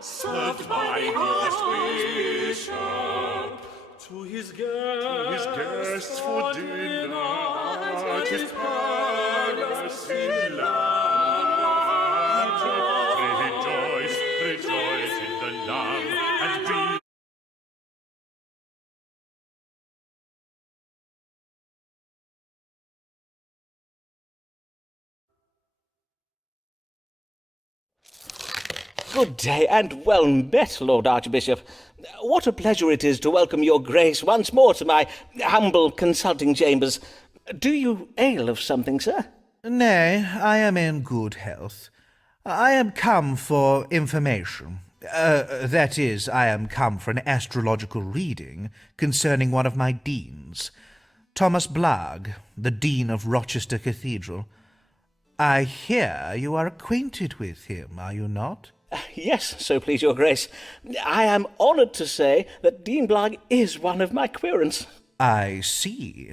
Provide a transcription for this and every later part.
served by his bishop. To his guests for dinner at his palace in London. Rejoice, rejoice in the Lamb, and be Good day, and well met, Lord Archbishop. What a pleasure it is to welcome your Grace once more to my humble consulting chambers. Do you ail of something, sir? Nay, I am in good health. I am come for information. That is, I am come for an astrological reading concerning one of my deans, Thomas Blague, the Dean of Rochester Cathedral. I hear you are acquainted with him, are you not? Yes, so please your Grace. I am honoured to say that Dean Blague is one of my querents. I see.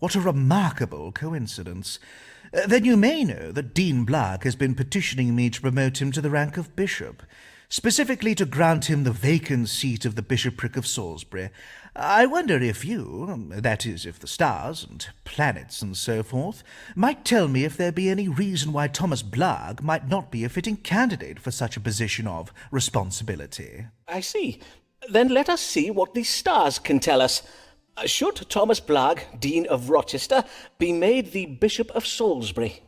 What a remarkable coincidence. Then you may know that Dean Blague has been petitioning me to promote him to the rank of bishop, specifically to grant him the vacant seat of the bishopric of Salisbury. I wonder if you, that is, if the stars and planets and so forth, might tell me if there be any reason why Thomas Blague might not be a fitting candidate for such a position of responsibility. I see. Then let us see what the stars can tell us. Should Thomas Blague, Dean of Rochester, be made the Bishop of Salisbury?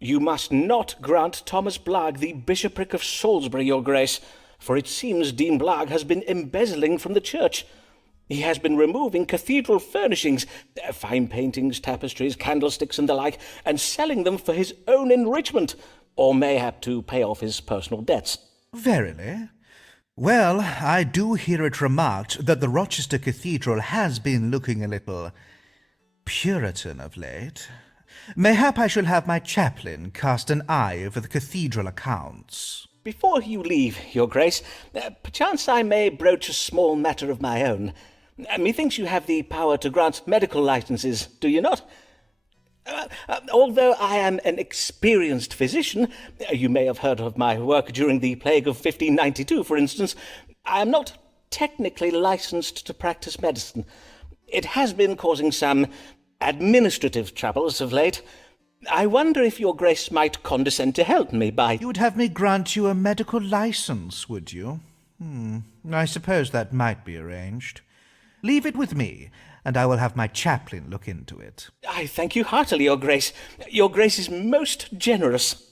You must not grant Thomas Blague the bishopric of Salisbury, your Grace, for it seems Dean Blague has been embezzling from the church. He has been removing cathedral furnishings, fine paintings, tapestries, candlesticks, and the like, and selling them for his own enrichment, or mayhap to pay off his personal debts. Verily? Well, I do hear it remarked that the Rochester Cathedral has been looking a little Puritan of late. Mayhap I shall have my chaplain cast an eye over the cathedral accounts. Before you leave, your Grace, perchance I may broach a small matter of my own. Methinks you have the power to grant medical licenses, do you not? Although I am an experienced physician, you may have heard of my work during the Plague of 1592, for instance, I am not technically licensed to practice medicine. It has been causing some administrative troubles of late. I wonder if your Grace might condescend to help me by— You would have me grant you a medical license, would you? I suppose that might be arranged. Leave it with me, and I will have my chaplain look into it. I thank you heartily, your Grace. Your Grace is most generous.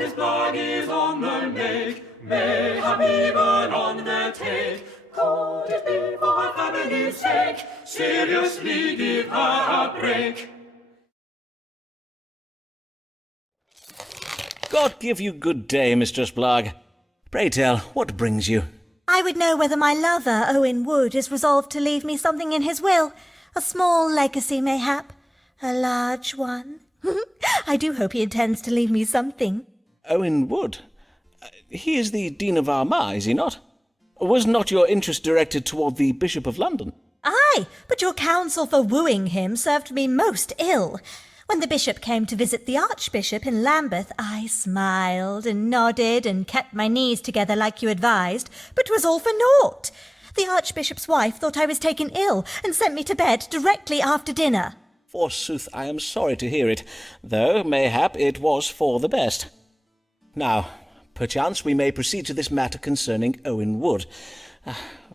Alice Blague is on the make, mayhap even on the take. Could it be for her family's sake? Seriously give her a break. God give you good day, Mistress Blague. Pray tell, what brings you? I would know whether my lover, Owen Wood, is resolved to leave me something in his will. A small legacy, mayhap. A large one. I do hope he intends to leave me something. Owen Wood? He is the Dean of Armagh, is he not? Was not your interest directed toward the Bishop of London? Aye, but your counsel for wooing him served me most ill. When the bishop came to visit the archbishop in Lambeth, I smiled and nodded and kept my knees together like you advised, but 'twas all for naught. The archbishop's wife thought I was taken ill and sent me to bed directly after dinner. Forsooth, I am sorry to hear it, though mayhap it was for the best. Now, perchance we may proceed to this matter concerning Owen Wood.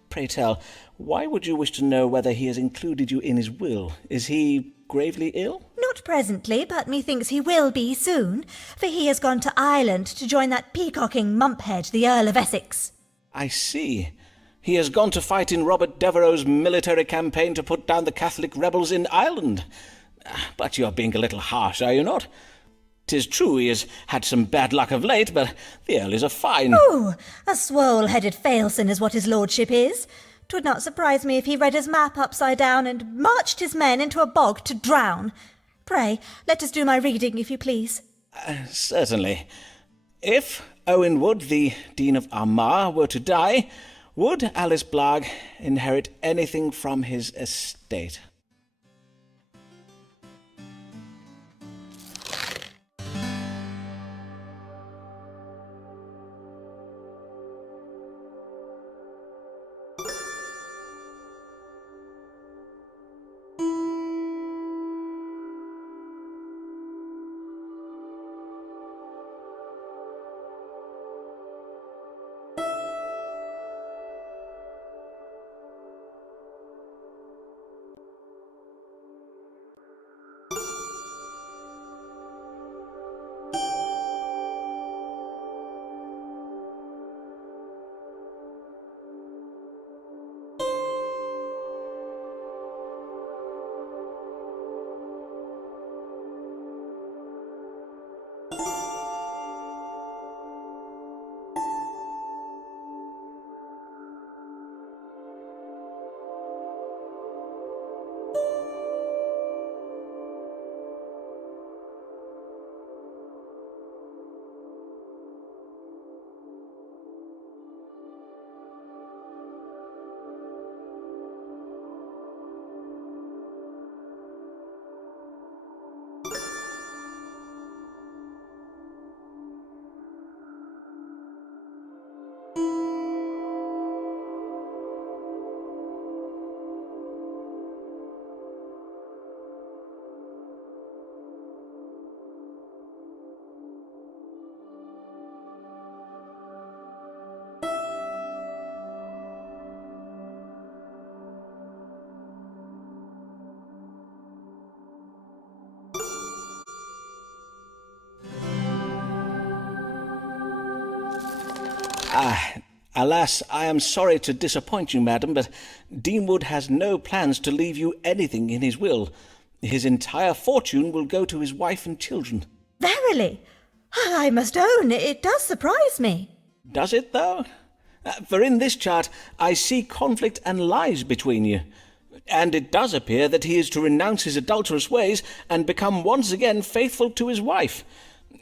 Pray tell, why would you wish to know whether he has included you in his will? Is he gravely ill? Not presently, but methinks he will be soon, for he has gone to Ireland to join that peacocking mumphead, the Earl of Essex. I see. He has gone to fight in Robert Devereux's military campaign to put down the Catholic rebels in Ireland. But you are being a little harsh, are you not? 'Tis true he has had some bad luck of late, but the Earl is a fine... Oh, a swole-headed failson is what his lordship is. 'Twould not surprise me if he read his map upside down and marched his men into a bog to drown. Pray, let us do my reading, if you please. Certainly. If Owen Wood, the Dean of Armagh, were to die, would Alice Blague inherit anything from his estate? Alas, I am sorry to disappoint you, madam, but Dean Wood has no plans to leave you anything in his will. His entire fortune will go to his wife and children. Verily? I must own, it does surprise me. Does it, though? For in this chart I see conflict and lies between you. And it does appear that he is to renounce his adulterous ways and become once again faithful to his wife.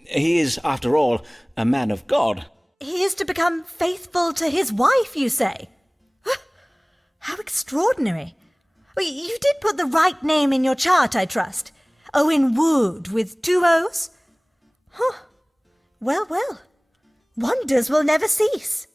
He is, after all, a man of God. He is to become faithful to his wife, you say? How extraordinary. You did put the right name in your chart, I trust. Owen Wood, with 2 O's? Huh. Well, well. Wonders will never cease.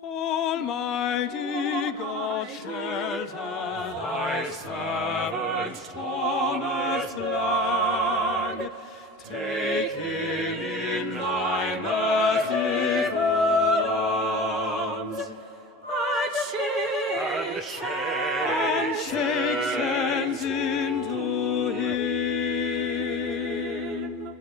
Almighty thy servant Thomas Blague, take him in thy merciful arms, and shake sense into him.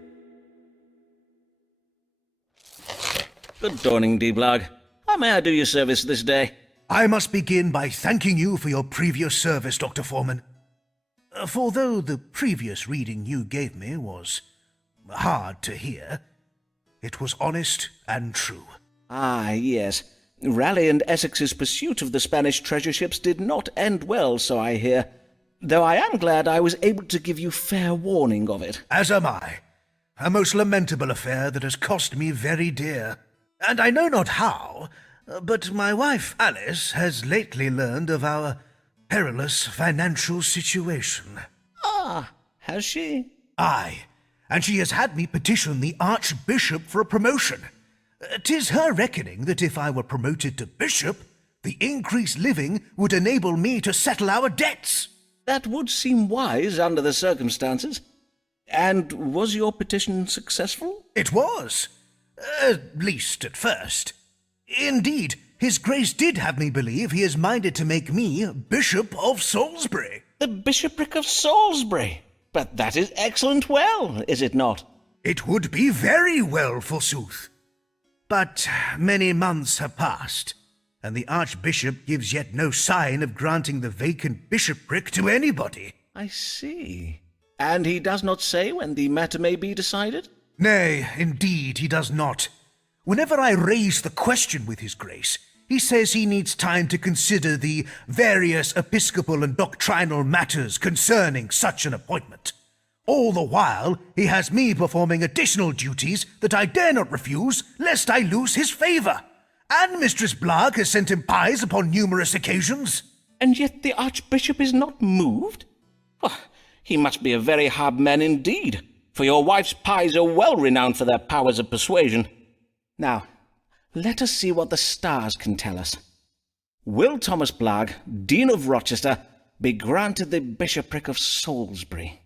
Good dawning, Blague. How may I do you service this day? I must begin by thanking you for your previous service, Dr. Foreman. For though the previous reading you gave me was hard to hear, it was honest and true. Ah, yes. Raleigh and Essex's pursuit of the Spanish treasure ships did not end well, so I hear, though I am glad I was able to give you fair warning of it. As am I. A most lamentable affair that has cost me very dear. And I know not how, but my wife Alice has lately learned of our perilous financial situation. Ah, has she? Aye, and she has had me petition the Archbishop for a promotion. 'Tis her reckoning that if I were promoted to bishop, the increased living would enable me to settle our debts. That would seem wise under the circumstances. And was your petition successful? It was. At least at first. Indeed, His Grace did have me believe he is minded to make me Bishop of Salisbury. The bishopric of Salisbury. But that is excellent well, is it not? It would be very well, forsooth. But many months have passed, and the Archbishop gives yet no sign of granting the vacant bishopric to anybody. I see. And he does not say when the matter may be decided? Nay, indeed he does not. Whenever I raise the question with His Grace, he says he needs time to consider the various episcopal and doctrinal matters concerning such an appointment. All the while, he has me performing additional duties that I dare not refuse, lest I lose his favour. And Mistress Blague has sent him pies upon numerous occasions. And yet the Archbishop is not moved? Oh, he must be a very hard man indeed, for your wife's pies are well renowned for their powers of persuasion. Now, let us see what the stars can tell us. Will Thomas Blague, Dean of Rochester, be granted the bishopric of Salisbury?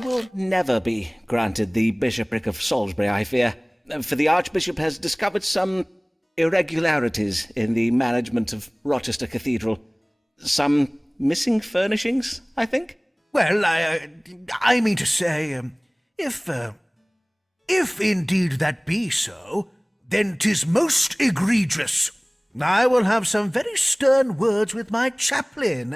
You will never be granted the bishopric of Salisbury, I fear, for the Archbishop has discovered some irregularities in the management of Rochester Cathedral. Some missing furnishings, I think? Well, I mean to say, if indeed that be so, then 'tis most egregious. I will have some very stern words with my chaplain.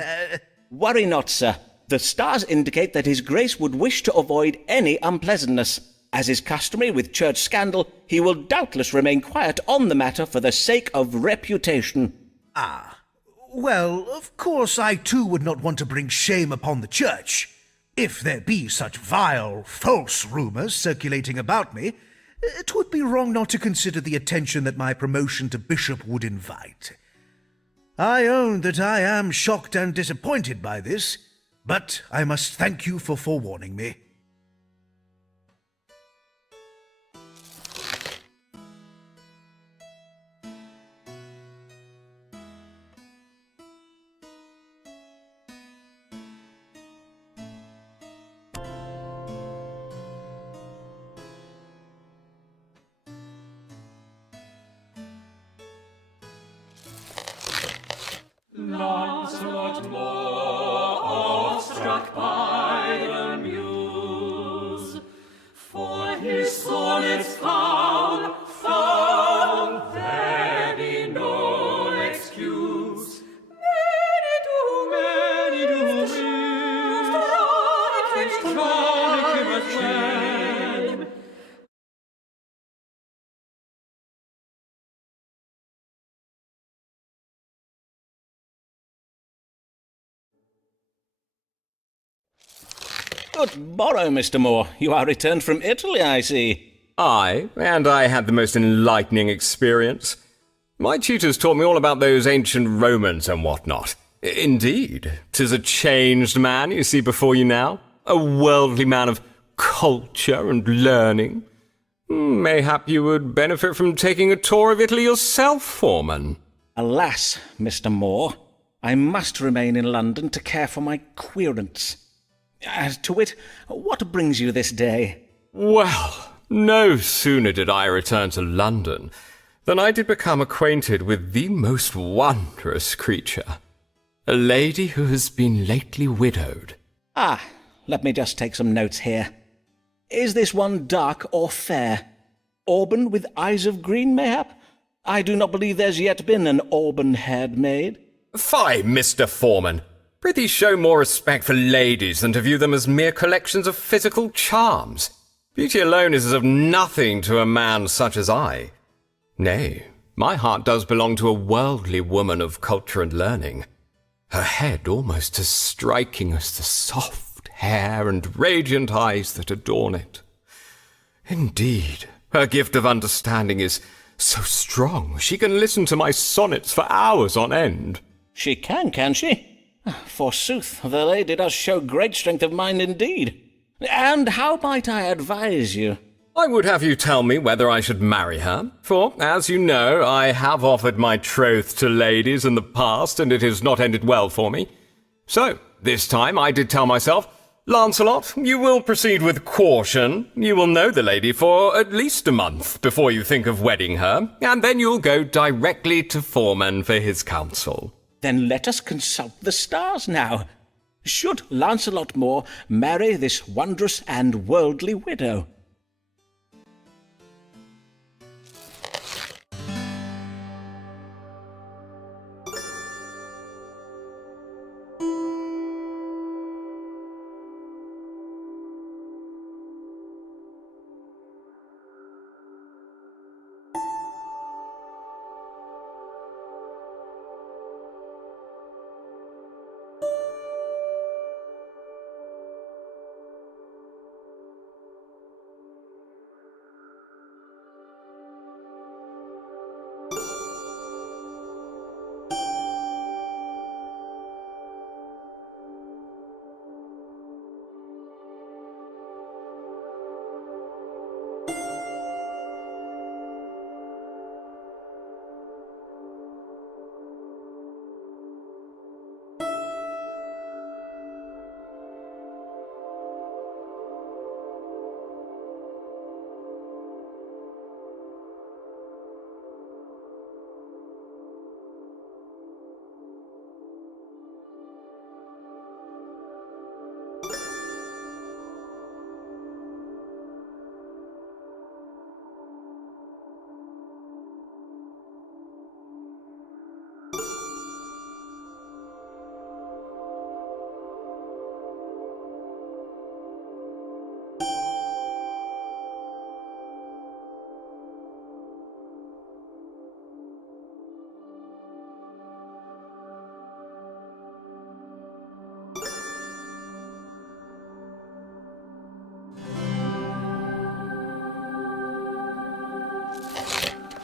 Worry not, sir. The stars indicate that His Grace would wish to avoid any unpleasantness. As is customary with church scandal, he will doubtless remain quiet on the matter for the sake of reputation. Ah, well, of course I too would not want to bring shame upon the church. If there be such vile, false rumours circulating about me, it would be wrong not to consider the attention that my promotion to bishop would invite. I own that I am shocked and disappointed by this, but I must thank you for forewarning me. Lancelot more struck by the muse, for his sonnets found there be no excuse. Many do strike him a chain. Good morrow, Mr. Moore. You are returned from Italy, I see. Aye, and I had the most enlightening experience. My tutors taught me all about those ancient Romans and whatnot. Indeed, 'tis a changed man you see before you now, a worldly man of culture and learning. Mayhap you would benefit from taking a tour of Italy yourself, Foreman. Alas, Mr. Moore, I must remain in London to care for my querents. To wit, what brings you this day? Well, no sooner did I return to London than I did become acquainted with the most wondrous creature, a lady who has been lately widowed. Ah, let me just take some notes here. Is this one dark or fair? Auburn with eyes of green, mayhap? I do not believe there's yet been an auburn-haired maid. Fie, Mr. Foreman! Prithee show more respect for ladies than to view them as mere collections of physical charms. Beauty alone is of nothing to a man such as I. Nay, my heart does belong to a worldly woman of culture and learning, her head almost as striking as the soft hair and radiant eyes that adorn it. Indeed, her gift of understanding is so strong she can listen to my sonnets for hours on end. She can she? Forsooth, the lady does show great strength of mind indeed. And how might I advise you? I would have you tell me whether I should marry her, for, as you know, I have offered my troth to ladies in the past, and it has not ended well for me. So, this time I did tell myself, Lancelot, you will proceed with caution. You will know the lady for at least a month before you think of wedding her, and then you'll go directly to Foreman for his counsel. Then let us consult the stars now. Should Lancelot Moore marry this wondrous and worldly widow?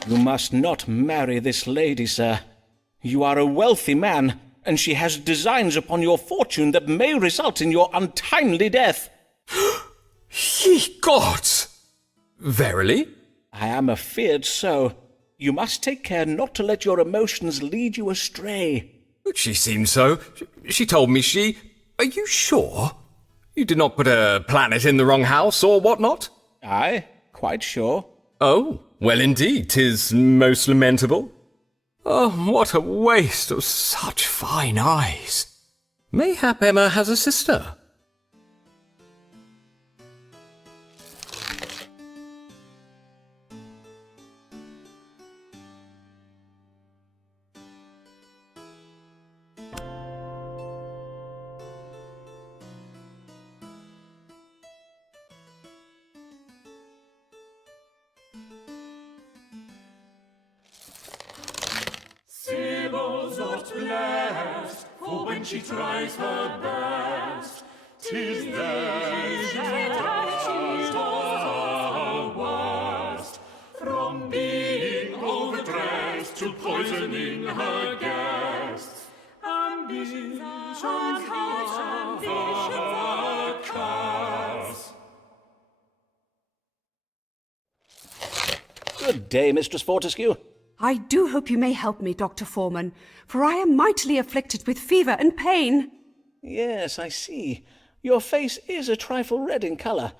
You must not marry this lady, sir. You are a wealthy man, and she has designs upon your fortune that may result in your untimely death. Ye gods! Verily? I am afeard so. You must take care not to let your emotions lead you astray. She seemed so. She told me she... Are you sure? You did not put a planet in the wrong house or what not? Aye, quite sure. Oh, well indeed, 'tis most lamentable. Oh, what a waste of such fine eyes. Mayhap Emma has a sister. Sybil's not blessed, for when she tries her best, 'tis then she's the worst. From being overdressed to poisoning her guests, ambition's a curse. Good day, Mistress Fortescue. I do hope you may help me, Dr. Foreman, for I am mightily afflicted with fever and pain. Yes, I see. Your face is a trifle red in colour.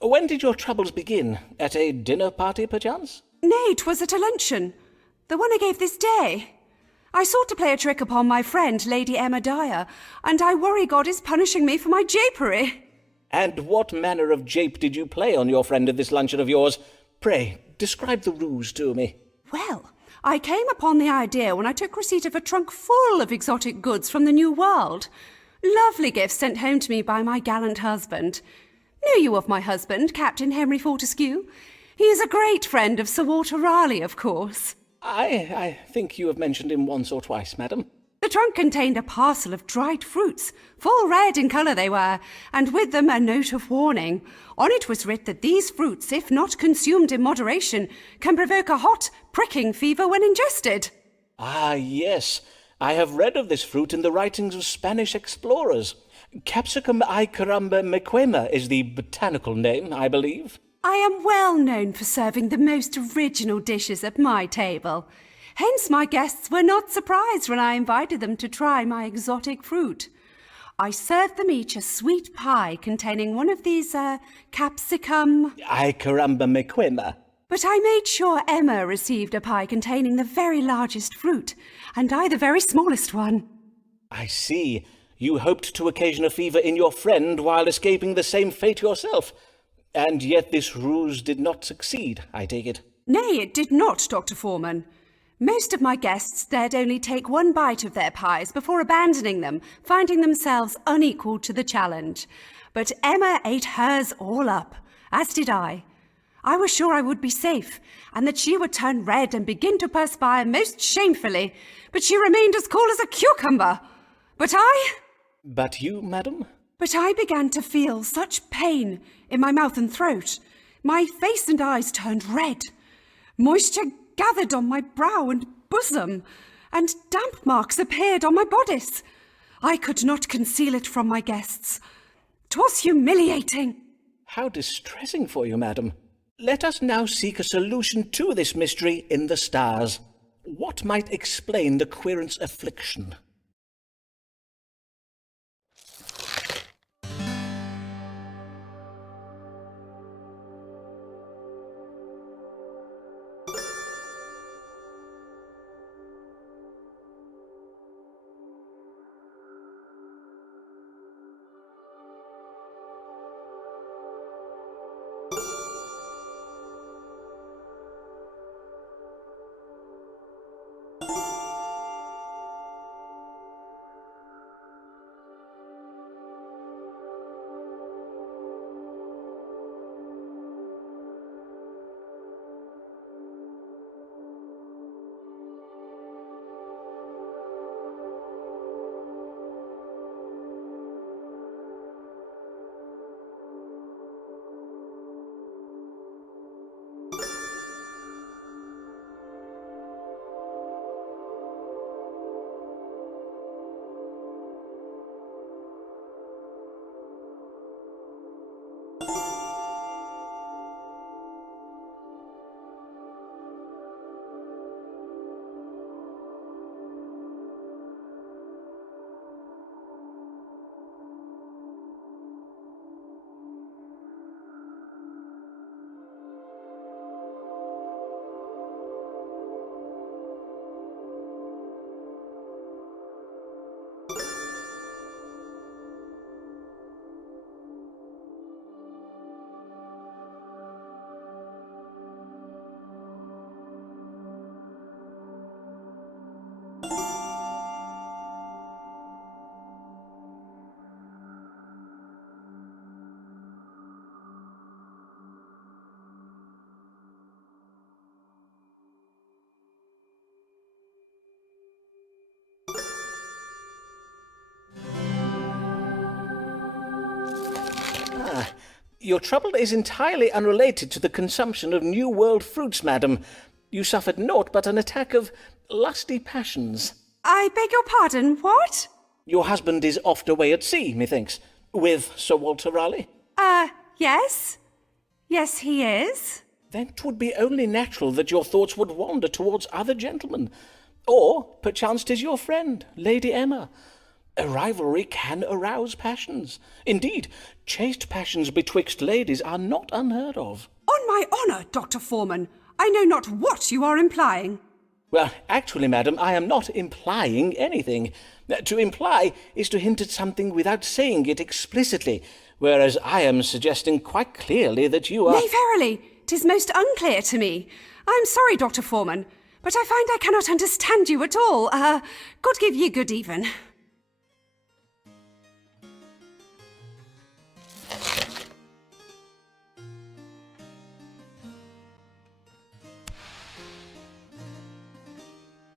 When did your troubles begin? At a dinner party, perchance? Nay, 'twas at a luncheon, the one I gave this day. I sought to play a trick upon my friend, Lady Emma Dyer, and I worry God is punishing me for my japery. And what manner of jape did you play on your friend at this luncheon of yours? Pray, describe the ruse to me. Well, I came upon the idea when I took receipt of a trunk full of exotic goods from the New World. Lovely gifts sent home to me by my gallant husband. Know you of my husband, Captain Henry Fortescue? He is a great friend of Sir Walter Raleigh, of course. I think you have mentioned him once or twice, madam. The trunk contained a parcel of dried fruits, full red in colour they were, and with them a note of warning. On it was writ that these fruits, if not consumed in moderation, can provoke a hot, pricking fever when ingested. Ah, yes. I have read of this fruit in the writings of Spanish explorers. Capsicum caramba mequema is the botanical name, I believe. I am well known for serving the most original dishes at my table. Hence my guests were not surprised when I invited them to try my exotic fruit. I served them each a sweet pie containing one of these, capsicum... caramba mequema. But I made sure Emma received a pie containing the very largest fruit, and I the very smallest one. I see. You hoped to occasion a fever in your friend while escaping the same fate yourself. And yet this ruse did not succeed, I take it. Nay, it did not, Dr. Foreman. Most of my guests dared only take one bite of their pies before abandoning them, finding themselves unequal to the challenge. But Emma ate hers all up, as did I. I was sure I would be safe, and that she would turn red and begin to perspire most shamefully, but she remained as cool as a cucumber. But you, madam? But I began to feel such pain in my mouth and throat. My face and eyes turned red. Moisture gathered on my brow and bosom, and damp marks appeared on my bodice. I could not conceal it from my guests. 'Twas humiliating. How distressing for you, madam. Let us now seek a solution to this mystery in the stars. What might explain the querent's affliction? Your trouble is entirely unrelated to the consumption of New World fruits, madam. You suffered naught but an attack of lusty passions. I beg your pardon, what? Your husband is oft away at sea, methinks, with Sir Walter Raleigh. Yes? Yes, he is. Then 'twould be only natural that your thoughts would wander towards other gentlemen. Or, perchance 'tis your friend, Lady Emma. A rivalry can arouse passions. Indeed, chaste passions betwixt ladies are not unheard of. On my honour, Dr. Foreman, I know not what you are implying. Well, actually, madam, I am not implying anything. To imply is to hint at something without saying it explicitly, whereas I am suggesting quite clearly that you are— Nay, verily, 'tis most unclear to me. I am sorry, Dr. Foreman, but I find I cannot understand you at all. God give ye good even.